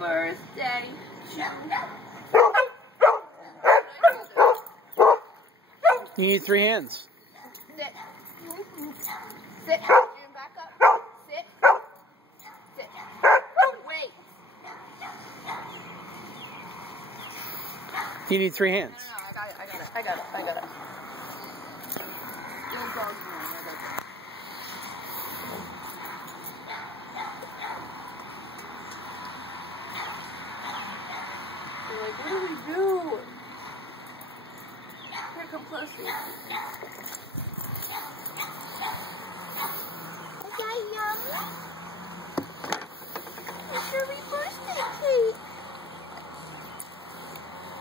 birthday to You need 3 hands. Sit. Sit. And back up. Sit. Sit. Wait. You need 3 hands. No, I got it. Little dog's one, I got it. You're like, what do we do? Here, come closer. Is that yummy? It's your birthday cake.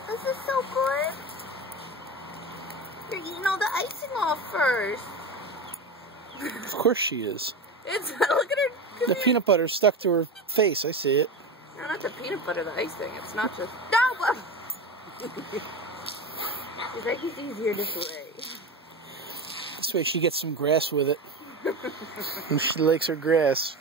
This is so good. You're eating all the icing off first. Of course she is. It's look at her. The peanut butter stuck to her face. I see it. No, not the peanut butter, the icing. It's not just. No! She's like, it's easier this way. This way she gets some grass with it. And she likes her grass.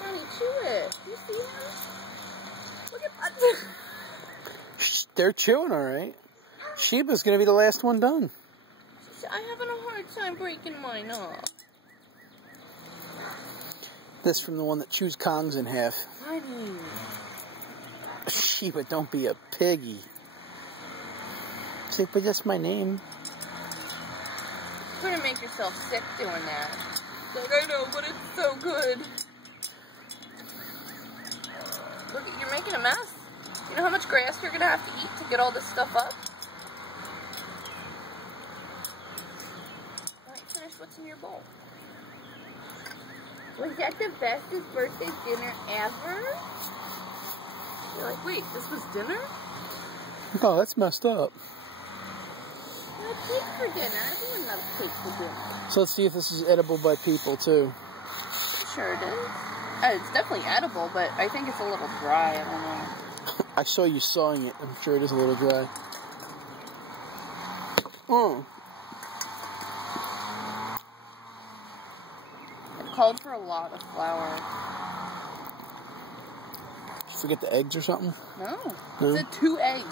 Honey, chew it. You see him? Look at that. They're chewing alright. Sheba's going to be the last one done. I'm having a hard time breaking mine off. This from the one that chews Kongs in half. Honey. Sheba, don't be a piggy. She's like, but that's my name. You're gonna make yourself sick doing that. Like, I know, but it's so good. Look, you're making a mess. You know how much grass you're gonna have to eat to get all this stuff up? Alright, finish what's in your bowl. Was that the bestest birthday dinner ever? You're like, wait, this was dinner? Oh, that's messed up. You had cake for dinner. Everyone loves cake for dinner. So let's see if this is edible by people, too. Sure it is. It's definitely edible, but I think it's a little dry. I don't know. I saw you sawing it. I'm sure it is a little dry. Oh. It called for a lot of flour. Did you forget the eggs or something? No. No? It said 2 eggs.